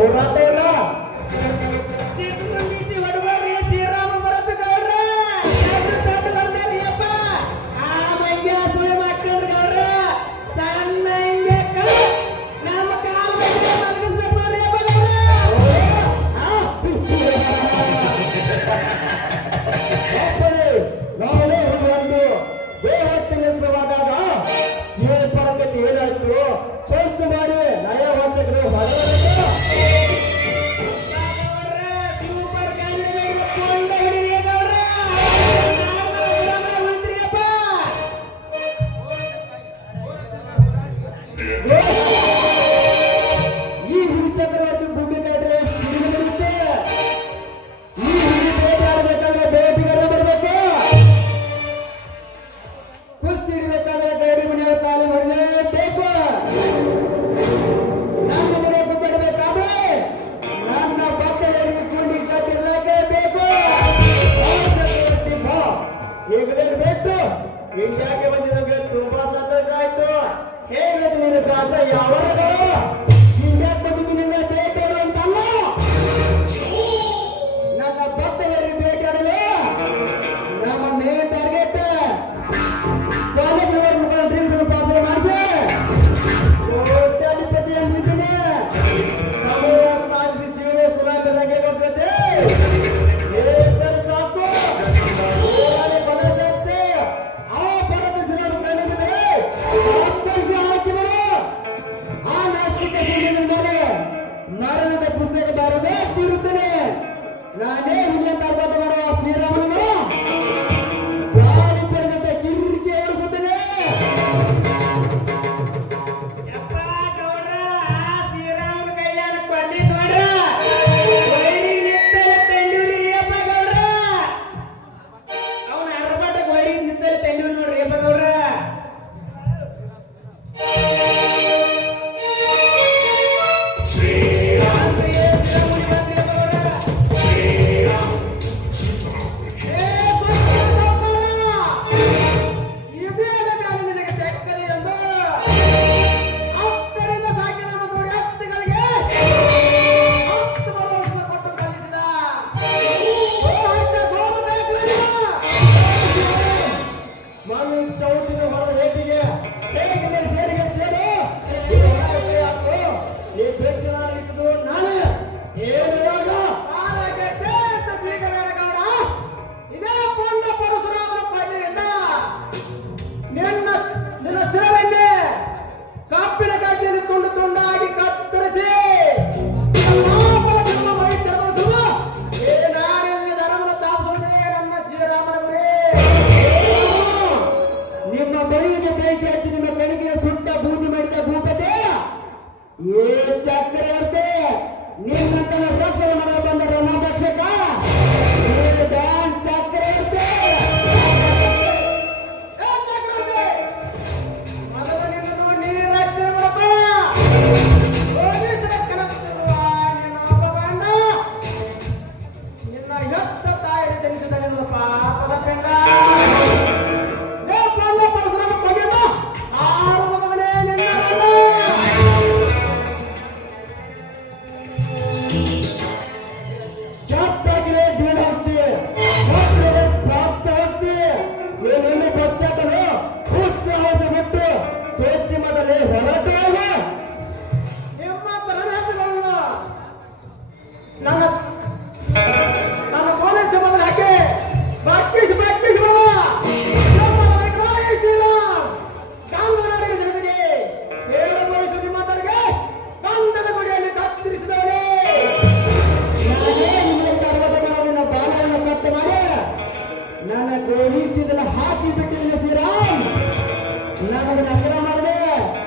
ওরাতে Yeah.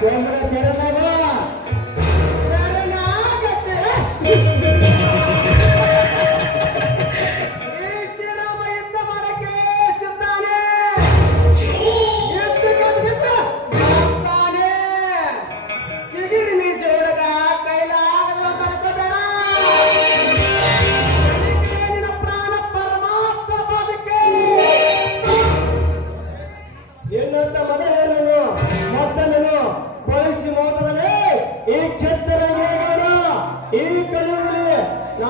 Congreso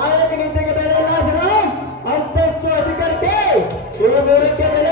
ರಾಜನೀತಿಗೆ ಬೆಲೆ ನಾಶನ ಅಂತಸ್ತು ಅಧಿಕಾರಕ್ಕೆ ಇವು ನೂರಕ್ಕೆ ಬೆಲೆ